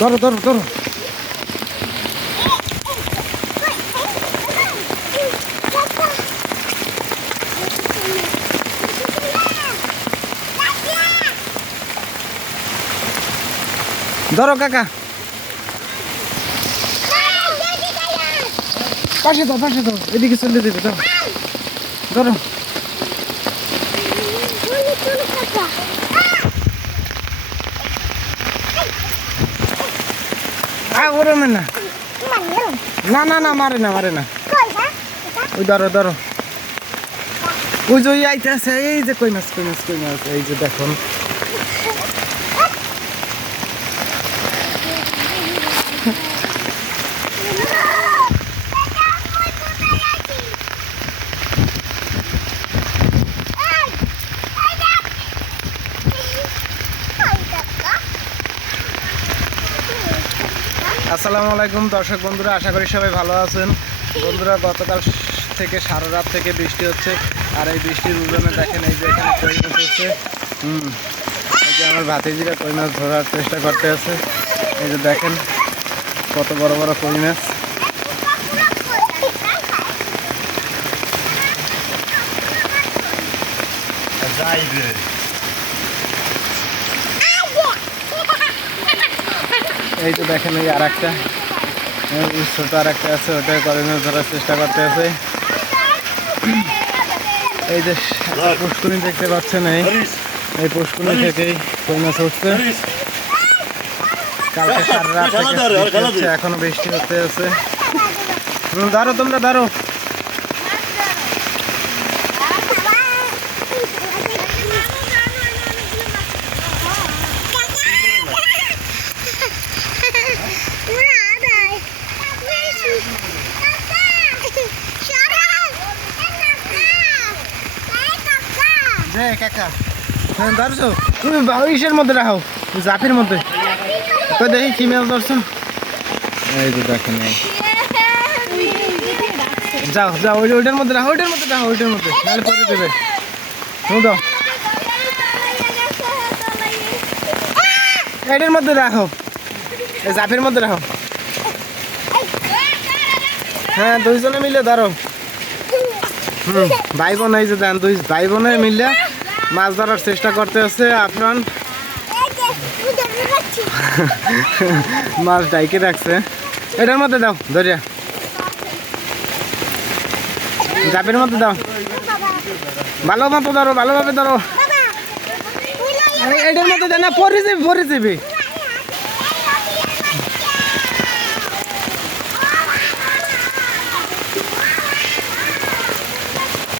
ধরো ধরো ধরো ধরো কাকা পাশে দাও পাশে দাও। এদিকে চলে দেবে দাও। ধরো। আ, ওরে না না না না, মারে না মারে না। ওই ধরো ধরো। ওই যে আইতে আছে, এই যে কই মাছ কই মাছ কই মাছ আসসালামু আলাইকুম, দর্শক বন্ধুরা, আশা করি সবাই ভালো আছেন। বন্ধুরা, গতকাল থেকে সারা রাত থেকে বৃষ্টি হচ্ছে, আর এই বৃষ্টির উজনে দেখেন এই যে এখানে কই মাছ হচ্ছে হুম, এই যে আমার ভাতিজিরা কই মাছ ধরার চেষ্টা করতে আছে। এই যে দেখেন কত বড় বড় কই মাছ। এই তো দেখেন এই আর একটা ছোটো আর একটা আছে ওটাই কদিন ধরার চেষ্টা করতে আছে। এই যে পুষ্কুনি দেখতে পাচ্ছেন এই। এই পুষ্কুনি থেকেই কই ছুটছে। কালকে সারা রাত এখনও বৃষ্টি হতে আছে দাঁড়ো তোমরা দাঁড়ো যে কাকা। হ্যাঁ ধরছো? তুমি বা- ইসের মধ্যে রাখো জাফির মধ্যে। তো দেখি কি মাছ ধরছো? এই যে দেখেন এই। যাও যাও ওই ওইটার মধ্যে রাখো ওইটার মধ্যে রাখো ওইটার মধ্যে নাহলে পরে দেবে তুমি দাও। এটার মধ্যে রাখো। জাফির মধ্যে রাখো। হ্যাঁ দুইজনে মিলে ধরো। হুম ভাই বোন এই যে দেন দুই ভাই বোনে মিলে মাছ ধরার চেষ্টা করতে হচ্ছে আপনার মাছ ডাইকে রাখছে। এটার মধ্যে দাও ধরিয়া। জাপের মধ্যে দাও। ভালো মতো ধরো ভালোভাবে ধরো। এটার মধ্যে দেন না পরে যাবে পরে যাবে।